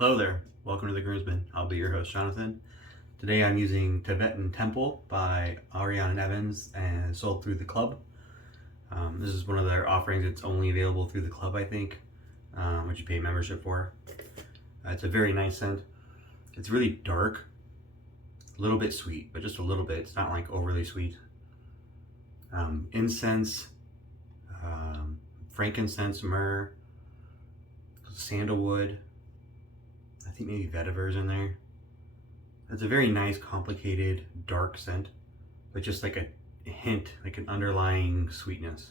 Hello there, welcome to The Groomsman. I'll be your host, Jonathan. Today I'm using Tibetan Temple by Ariane and Evans and sold through the club. This is one of their offerings. It's only available through the club, I think, which you pay membership for. It's a very nice scent. It's really dark, a little bit sweet, but just a little bit. It's not like overly sweet. Incense, frankincense, myrrh, sandalwood, I think maybe vetiver's in there. It's a very nice, complicated, dark scent, but just like a hint, like an underlying sweetness.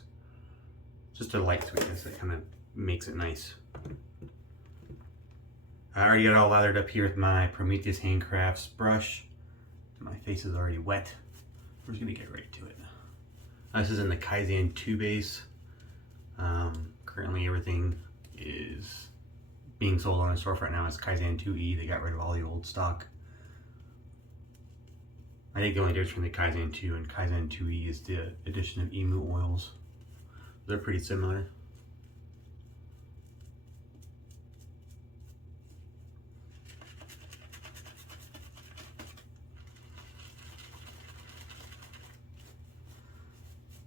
Just a light sweetness that kind of makes it nice. I already got all lathered up here with my Prometheus Handcrafts brush. My face is already wet. We're just gonna get right to it. This is in the Kaizen 2 base. Currently everything is being sold on the storefront now as Kaizen 2E. They got rid of all the old stock. I think the only difference between the Kaizen 2 and Kaizen 2E is the addition of emu oils. They're pretty similar.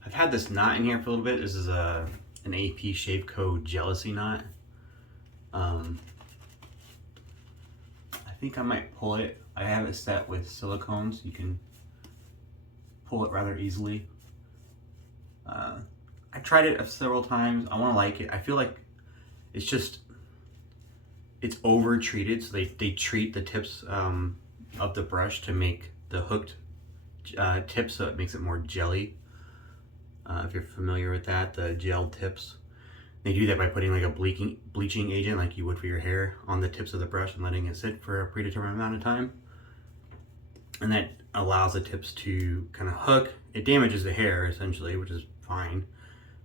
I've had this knot in here for a little bit. This is an APSHAVE code Gelousy knot. I think I might pull it. I have it set with silicone, so you can pull it rather easily. I tried it several times. I want to like it. I feel like it's over treated, so they treat the tips of the brush to make the hooked tips, so it makes it more jelly. If you're familiar with that, the gelled tips. They do that by putting like a bleaching agent like you would for your hair on the tips of the brush and letting it sit for a predetermined amount of time. And that allows the tips to kind of hook. It damages the hair essentially, which is fine.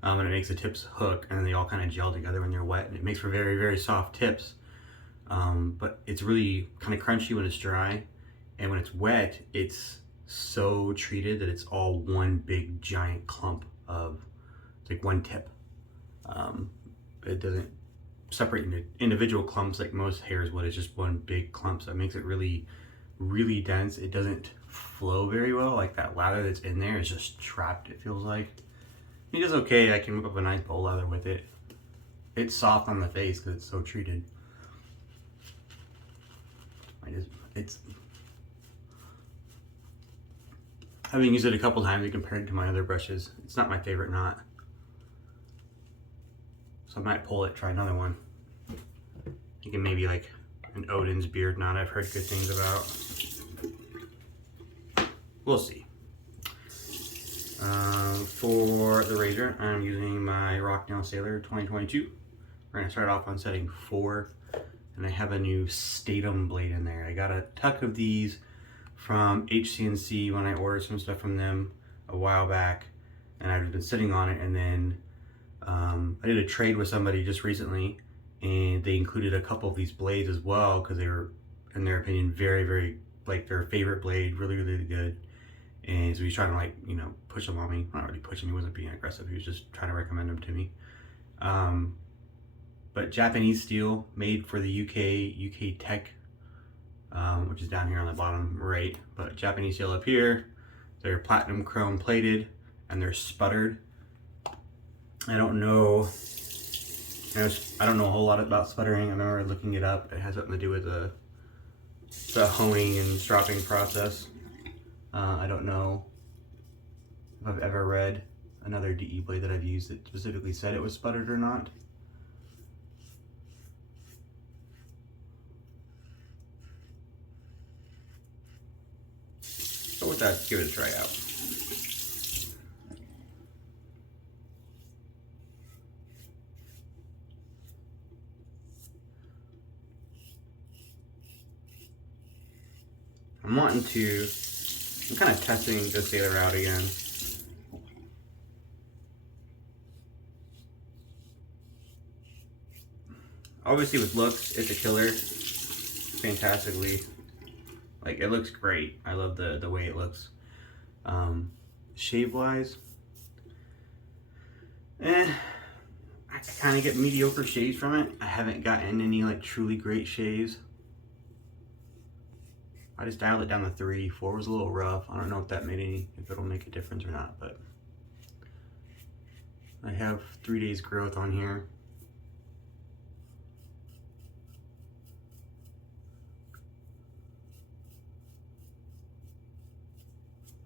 And it makes the tips hook, and then they all kind of gel together when they're wet, and it makes for very, very soft tips. But it's really kind of crunchy when it's dry, and when it's wet, it's so treated that it's all one big giant clump of, it's like one tip. It doesn't separate into individual clumps like most hairs would. It's just one big clump, so it makes it really, really dense. It doesn't flow very well. Like that lather that's in there is just trapped, it feels like. It is okay. I can whip up a nice bowl lather with it. It's soft on the face because it's so treated. Having used it a couple times and compared it to my other brushes, it's not my favorite knot. So I might pull it, try another one. Thinking maybe like an Odin's beard knot I've heard good things about. We'll see. For the razor, I'm using my Rocnel Sailor 2022. We're gonna start off on setting 4, and I have a new Statum blade in there. I got a tuck of these from HCNC when I ordered some stuff from them a while back, and I've been sitting on it, and then I did a trade with somebody just recently, and they included a couple of these blades as well because they were, in their opinion, very, very, like their favorite blade, really, really good. And so he's trying to, like, you know, push them on me. Not really pushing, he wasn't being aggressive, he was just trying to recommend them to me. But Japanese steel, made for the UK tech, which is down here on the bottom right. But Japanese steel up here, they're platinum chrome plated, and they're sputtered. I don't know a whole lot about sputtering. I remember looking it up. It has something to do with the hoeing and stropping process. I don't know if I've ever read another DE blade that I've used that specifically said it was sputtered or not. So with that, give it a try out. I'm kind of testing the Sailor out again. Obviously with looks, it's a killer. Fantastically. Like, it looks great. I love the way it looks. Shave wise, I kind of get mediocre shaves from it. I haven't gotten any like truly great shaves. I just dialed it down to 3. 4 was a little rough. I don't know if that made if it'll make a difference or not, but I have 3 days growth on here.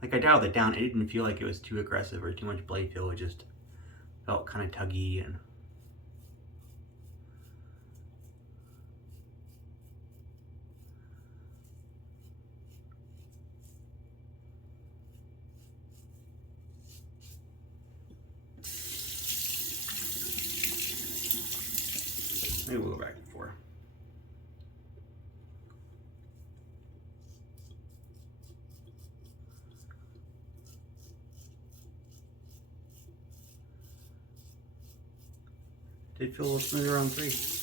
Like I dialed it down, it didn't feel like it was too aggressive or too much blade feel. It just felt kind of tuggy and maybe we'll go back to 4. Did feel a little smoother on 3.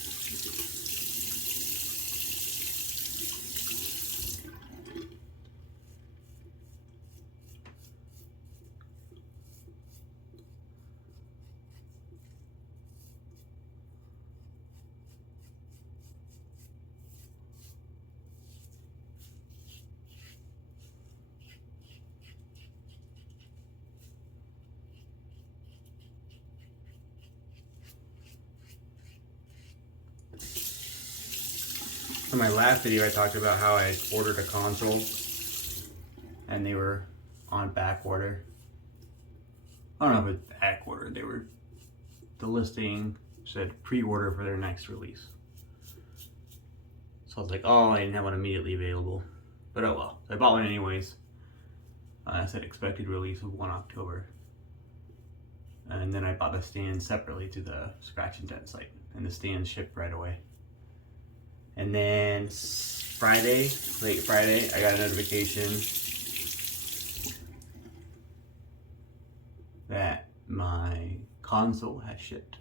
In my last video, I talked about how I ordered a console and they were on back order. I don't know if it's back order. The listing said pre-order for their next release. So I was like, oh, I didn't have one immediately available. But oh well, I bought one anyways. I said expected release of 1 October. And then I bought the stand separately through the Scratch and Dent site. And the stand shipped right away. And then Friday, late Friday, I got a notification that my console has shipped.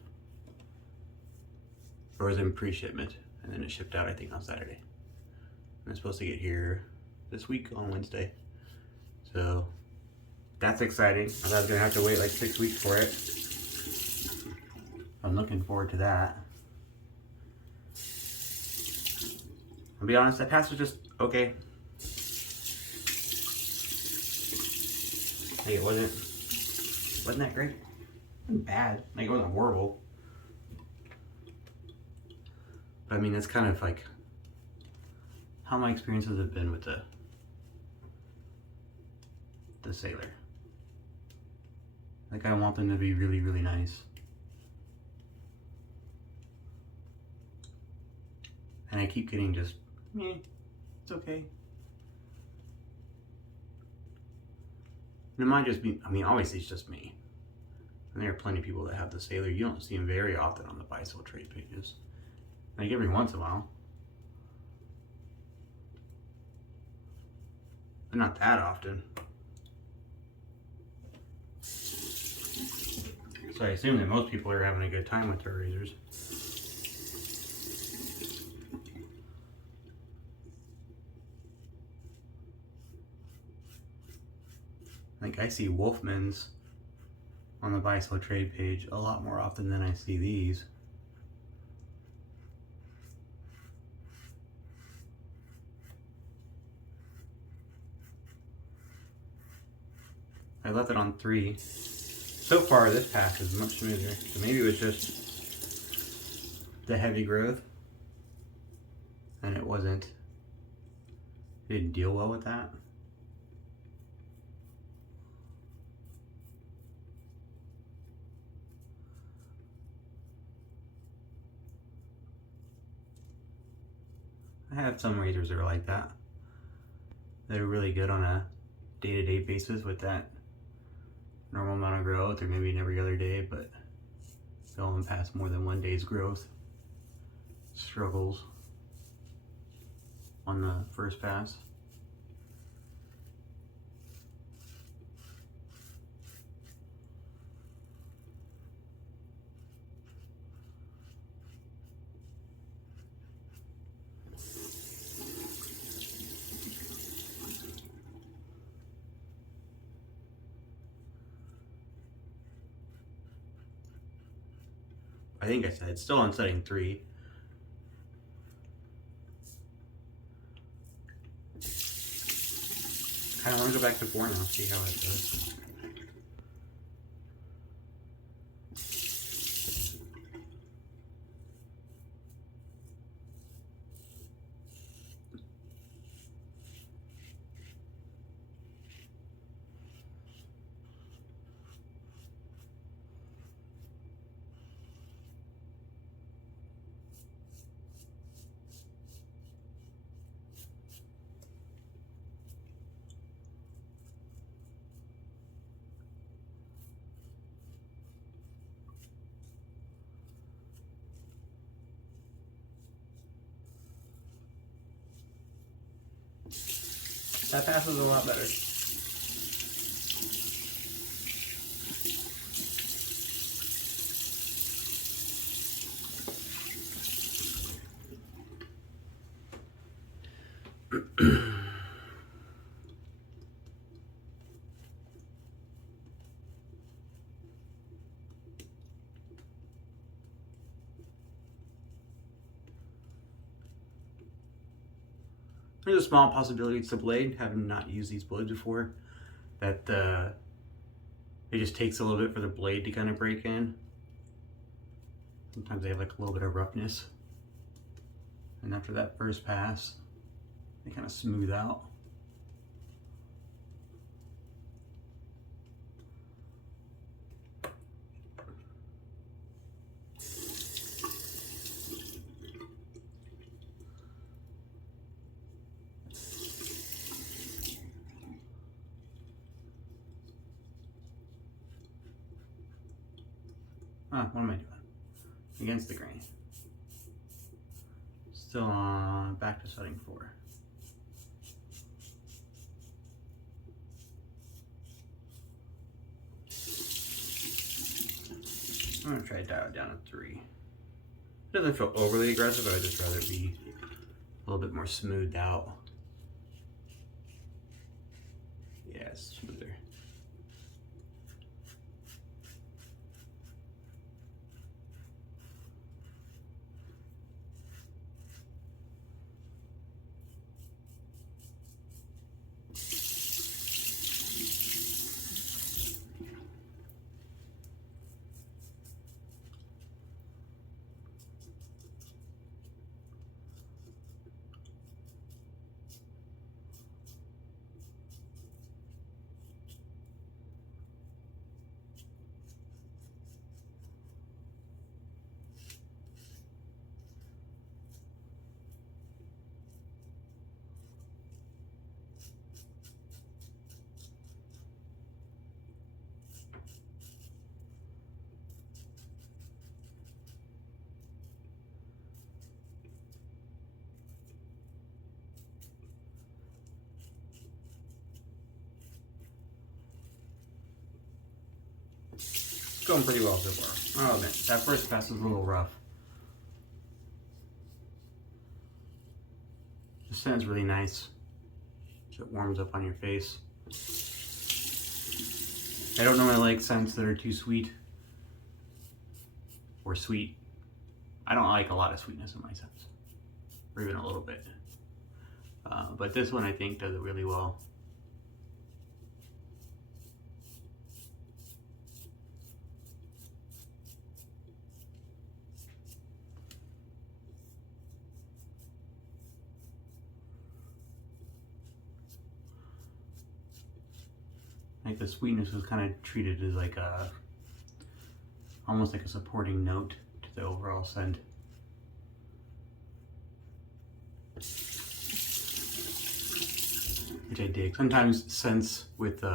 Or was in pre-shipment, and then it shipped out I think on Saturday. And it's supposed to get here this week on Wednesday. So that's exciting. I thought I was gonna have to wait like 6 weeks for it. I'm looking forward to that. I'll be honest, that pass was just okay. Like it wasn't that great. It wasn't bad. Like it wasn't horrible. But I mean, that's kind of like how my experiences have been with the Sailor. Like I want them to be really, really nice. And I keep getting just, it's okay. And it might just be, I mean, obviously it's just me. And there are plenty of people that have the Sailor. You don't see them very often on the bicycle trade pages. Like every once in a while. But not that often. So I assume that most people are having a good time with their razors. Like I see Wolfman's on the bicycle trade page a lot more often than I see these. I left it on 3. So far this pass is much smoother. So maybe it was just the heavy growth and it didn't deal well with that. I have some razors that are like that. They're really good on a day-to-day basis with that normal amount of growth, or maybe an every other day, but going past more than 1 day's growth struggles on the first pass. I think I said it's still on setting 3. kind of want to go back to 4 now, see how it goes. That passes a lot better. There's a small possibility it's the blade, having not used these blades before, that it just takes a little bit for the blade to kind of break in. Sometimes they have like a little bit of roughness. And after that first pass, they kind of smooth out. What am I doing? Against the grain. Still on back to setting 4. I'm gonna try to dial it down to 3. It doesn't feel overly aggressive, but I'd just rather be a little bit more smoothed out. Yeah, it's smoother. Going pretty well so far. I'll admit, that first pass was a little rough. The scent's really nice. So it warms up on your face. I don't normally like scents that are too sweet. Or sweet. I don't like a lot of sweetness in my scents. Or even a little bit. But this one I think does it really well. Like the sweetness was kind of treated as like a, almost like a supporting note to the overall scent. Which I dig. Sometimes scents with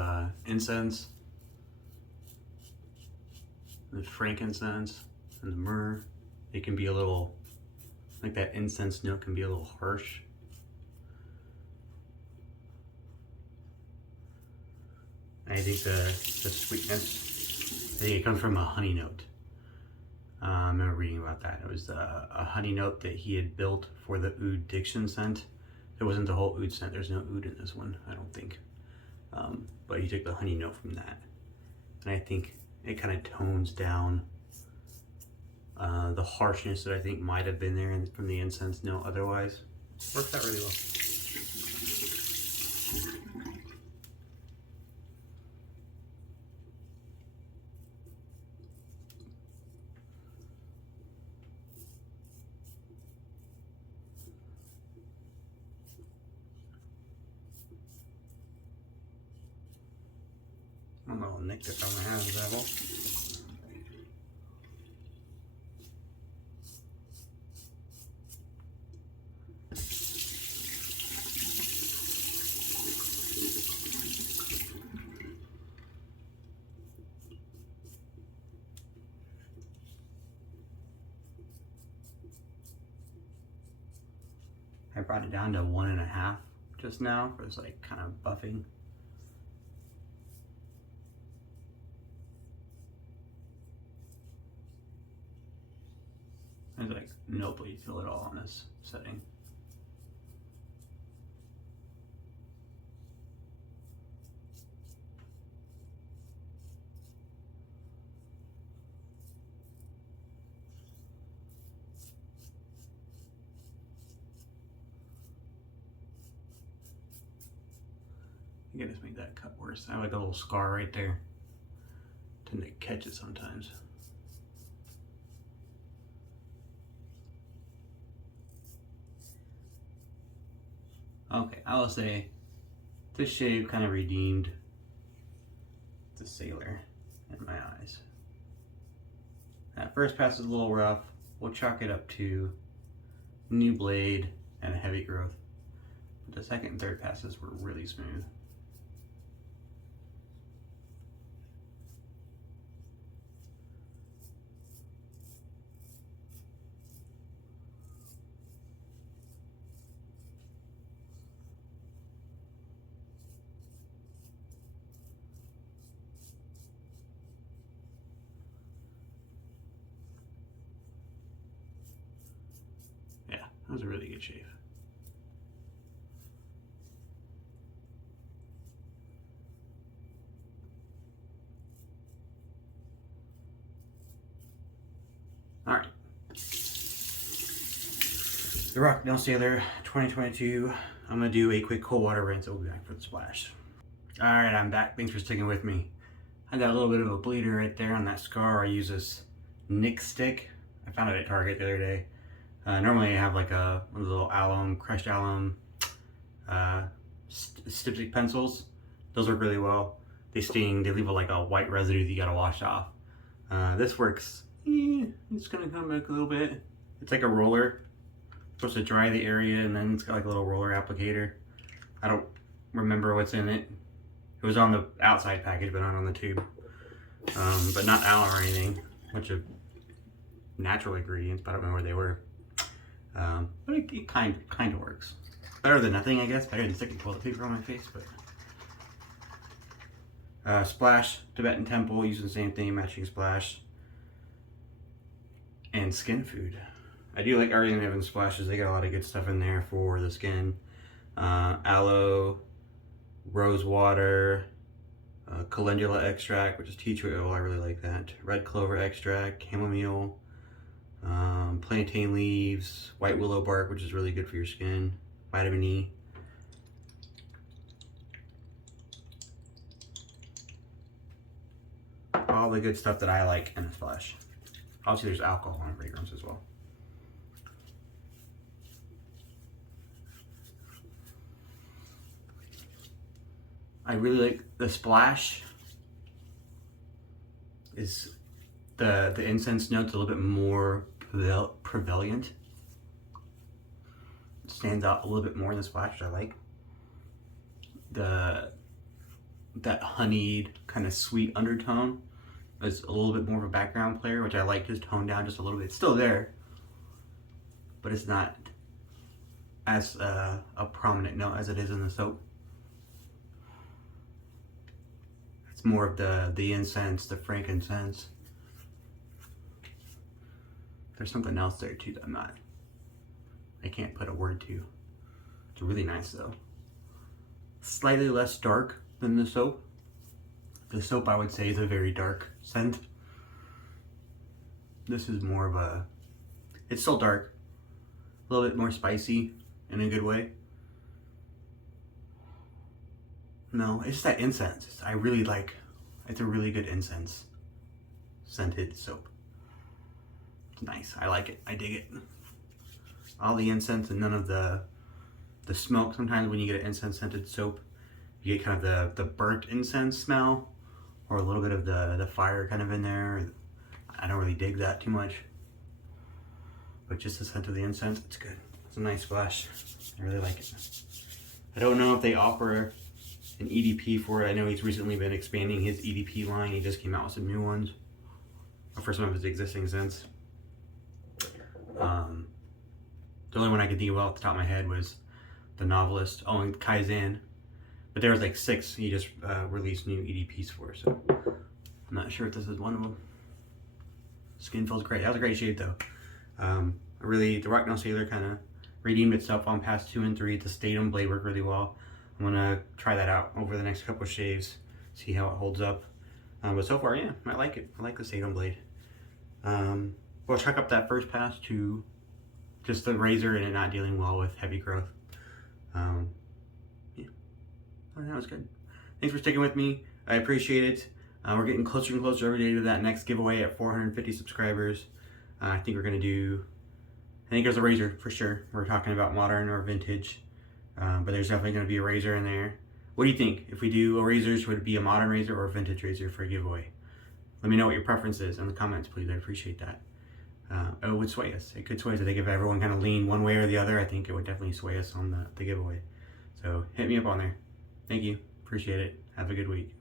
incense, the frankincense and the myrrh, they can be a little, like that incense note can be a little harsh. I think the sweetness, I think it comes from a honey note. I remember reading about that. It was a honey note that he had built for the oud diction scent. It wasn't the whole oud scent. There's no oud in this one, I don't think. But he took the honey note from that. And I think it kind of tones down the harshness that I think might have been there from the incense note otherwise. Works out really well. A little nicked it on my hands, Apple. I brought it down to 1.5 just now for this like kind of buffing. There's like no bleed feel at all on this setting. I think I just made that cut worse. I have like a little scar right there. Tend to catch it sometimes. Okay, I will say this shave kind of redeemed the Sailor in my eyes. That first pass is a little rough. We'll chalk it up to new blade and a heavy growth. But the second and third passes were really smooth. That was a really good shave. All right. The Rocnel Sailor 2022. I'm gonna do a quick cold water rinse. We'll be back for the splash. All right, I'm back. Thanks for sticking with me. I got a little bit of a bleeder right there on that scar. I use this Nick stick. I found it at Target the other day. Normally I have like a little alum, crushed alum, styptic pencils. Those work really well. They sting, they leave like a white residue that you gotta wash off. This works, it's gonna come back a little bit. It's like a roller, supposed to dry the area, and then it's got like a little roller applicator. I don't remember what's in it. It was on the outside package, but not on the tube. But not alum or anything. A bunch of natural ingredients, but I don't know where they were. But it kind of works. Better than nothing, I guess. Better than sticking toilet paper on my face, but splash, Tibetan temple, using the same thing, matching splash, and skin food. I do like everything they have in splashes. They got a lot of good stuff in there for the skin. Aloe, rose water, calendula extract, which is tea tree oil. I really like that. Red clover extract, chamomile, plantain leaves, white willow bark, which is really good for your skin, vitamin E. All the good stuff that I like in a splash. Obviously there's alcohol and fragrance as well. I really like the splash. Is the incense notes a little bit more prevalent. It stands out a little bit more in the splash, which I like. That honeyed kind of sweet undertone is a little bit more of a background player, which I like, just toned down just a little bit. It's still there, but it's not as a prominent note as it is in the soap. It's more of the incense, the frankincense. There's something else there too that I can't put a word to. It's really nice though. Slightly less dark than the soap. The soap, I would say, is a very dark scent. This is more of a, it's still dark, a little bit more spicy in a good way. No, it's that incense. I really like, it's a really good incense scented soap. It's nice, I like it, I dig it. All the incense and none of the smoke. Sometimes when you get an incense scented soap, you get kind of the burnt incense smell, or a little bit of the fire kind of in there. I don't really dig that too much, but just the scent of the incense, it's good. It's a nice splash. I really like it. I don't know if they offer an EDP for it. I know he's recently been expanding his EDP line. He just came out with some new ones for some of his existing scents. The only one I could think of off the top of my head was the Novelist, and Kaizen. But there was like 6 he just released new EDPs for, so I'm not sure if this is one of them. Skin feels great. That was a great shade though. The Rocnel Sailor kind of redeemed itself on past 2 and 3. The Statum blade worked really well. I'm gonna try that out over the next couple of shaves, see how it holds up. But so far, yeah, I like it. I like the Statum blade. We'll check up that first pass to just the razor and it not dealing well with heavy growth. Yeah, that was good. Thanks for sticking with me. I appreciate it. We're getting closer and closer every day to that next giveaway at 450 subscribers. I think we're gonna do, I think there's a razor for sure. We're talking about modern or vintage, but there's definitely gonna be a razor in there. What do you think? If we do a razor, would it be a modern razor or a vintage razor for a giveaway? Let me know what your preference is in the comments, please. I appreciate that. It would sway us. It could sway us. I think if everyone kind of leaned one way or the other, I think it would definitely sway us on the giveaway. So hit me up on there. Thank you. Appreciate it. Have a good week.